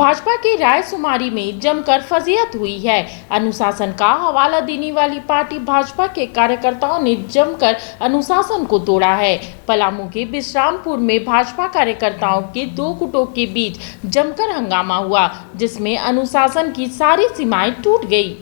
भाजपा की रायसुमारी में जमकर फजीहत हुई है। अनुशासन का हवाला देने वाली पार्टी भाजपा के कार्यकर्ताओं ने जमकर अनुशासन को तोड़ा है। पलामू के विश्रामपुर में भाजपा कार्यकर्ताओं के दो गुटों के बीच जमकर हंगामा हुआ, जिसमें अनुशासन की सारी सीमाएं टूट गई।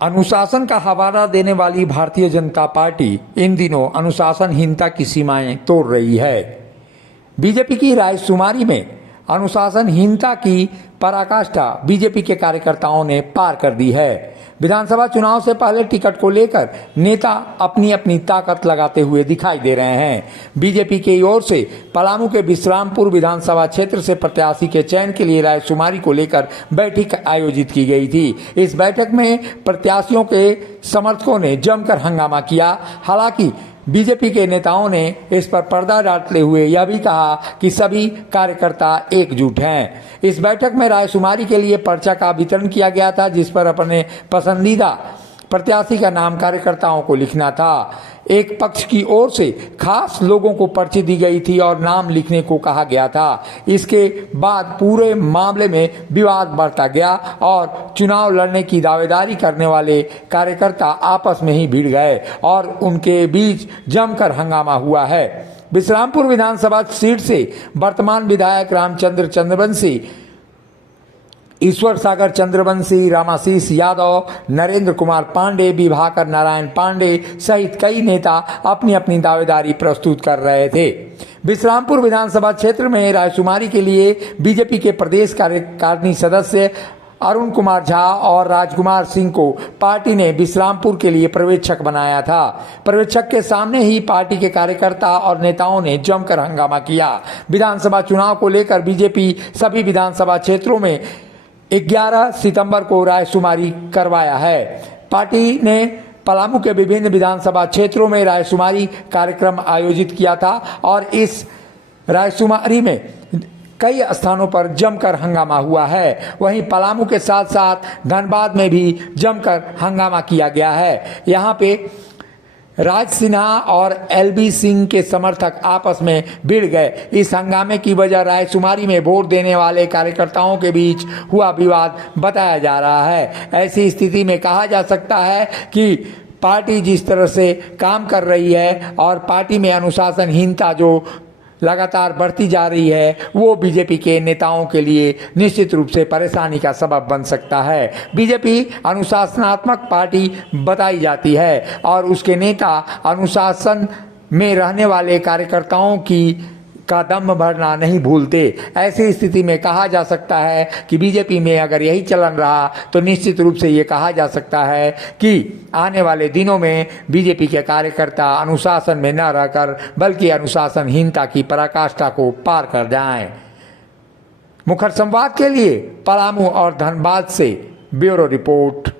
अनुशासन का हवाला देने वाली भारतीय जनता पार्टी इन दिनों अनुशासनहीनता की सीमाएं तोड़ रही है। बीजेपी की रायसुमारी में अनुशासनहीनता की पराकाष्ठा बीजेपी के कार्यकर्ताओं ने पार कर दी है। विधानसभा चुनाव से पहले टिकट को लेकर नेता अपनी अपनी ताकत लगाते हुए दिखाई दे रहे हैं। बीजेपी की ओर से पलामू के विश्रामपुर विधानसभा क्षेत्र से प्रत्याशी के चयन के लिए रायसुमारी को लेकर बैठक आयोजित की गई थी। इस बैठक में प्रत्याशियों के समर्थकों ने जमकर हंगामा किया। हालांकि बीजेपी के नेताओं ने इस पर पर्दा डालते हुए यह भी कहा कि सभी कार्यकर्ता एकजुट हैं। इस बैठक में रायसुमारी के लिए पर्चा का वितरण किया गया था, जिस पर अपने पसंदीदा प्रत्याशी का नाम कार्यकर्ताओं को लिखना था। एक पक्ष की ओर से खास लोगों को पर्ची दी गई थी और नाम लिखने को कहा गया था। इसके बाद पूरे मामले में विवाद बढ़ता गया और चुनाव लड़ने की दावेदारी करने वाले कार्यकर्ता आपस में ही भिड़ गए और उनके बीच जमकर हंगामा हुआ है। विश्रामपुर विधानसभा सीट से वर्तमान विधायक रामचंद्र चंद्रवंशी, ईश्वर सागर चंद्रवंशी, रामाशीष यादव, नरेंद्र कुमार पांडे, विभाकर नारायण पांडे सहित कई नेता अपनी अपनी दावेदारी प्रस्तुत कर रहे थे। विश्रामपुर विधानसभा क्षेत्र में रायसुमारी के लिए बीजेपी के प्रदेश कार्यकारिणी सदस्य अरुण कुमार झा और राजकुमार सिंह को पार्टी ने विश्रामपुर के लिए पर्यवेक्षक बनाया था। पर्यवेक्षक के सामने ही पार्टी के कार्यकर्ता और नेताओं ने जमकर हंगामा किया। विधानसभा चुनाव को लेकर बीजेपी सभी विधानसभा क्षेत्रों में 11 सितंबर को रायसुमारी करवाया है। पार्टी ने पलामू के विभिन्न विधानसभा क्षेत्रों में रायसुमारी कार्यक्रम आयोजित किया था और इस रायसुमारी में कई स्थानों पर जमकर हंगामा हुआ है। वहीं पलामू के साथ साथ धनबाद में भी जमकर हंगामा किया गया है। यहाँ पे राज सिन्हा और एलबी सिंह के समर्थक आपस में भिड़ गए। इस हंगामे की वजह रायसुमारी में वोट देने वाले कार्यकर्ताओं के बीच हुआ विवाद बताया जा रहा है। ऐसी स्थिति में कहा जा सकता है कि पार्टी जिस तरह से काम कर रही है और पार्टी में अनुशासनहीनता जो लगातार बढ़ती जा रही है, वो बीजेपी के नेताओं के लिए निश्चित रूप से परेशानी का सबब बन सकता है। बीजेपी अनुशासनात्मक पार्टी बताई जाती है और उसके नेता अनुशासन में रहने वाले कार्यकर्ताओं का दम भरना नहीं भूलते। ऐसी स्थिति में कहा जा सकता है कि बीजेपी में अगर यही चलन रहा तो निश्चित रूप से ये कहा जा सकता है कि आने वाले दिनों में बीजेपी के कार्यकर्ता अनुशासन में न रहकर बल्कि अनुशासनहीनता की पराकाष्ठा को पार कर जाएं। मुखर संवाद के लिए पलामू और धनबाद से bureau report.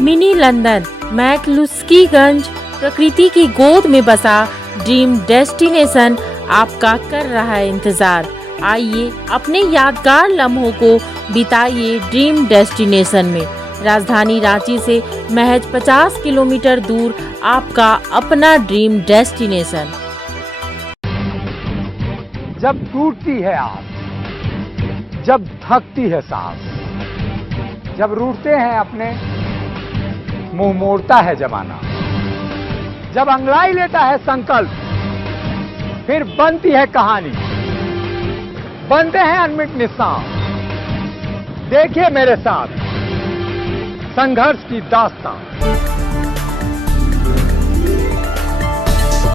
Mini London McCluskieganj प्रकृति की गोद में बसा ड्रीम डेस्टिनेशन आपका कर रहा है इंतजार। आइए अपने यादगार लम्हों को बिताइए ड्रीम डेस्टिनेशन में। राजधानी रांची से महज 50 किलोमीटर दूर आपका अपना ड्रीम डेस्टिनेशन। जब टूटती है आस, जब थकती है सांस, जब रूठते हैं अपने, मुंह मोड़ता है जमाना, जब अंगड़ाई लेता है संकल्प, फिर बनती है कहानी, बनते हैं अनमिट निशान। देखिए मेरे साथ संघर्ष की दास्तां।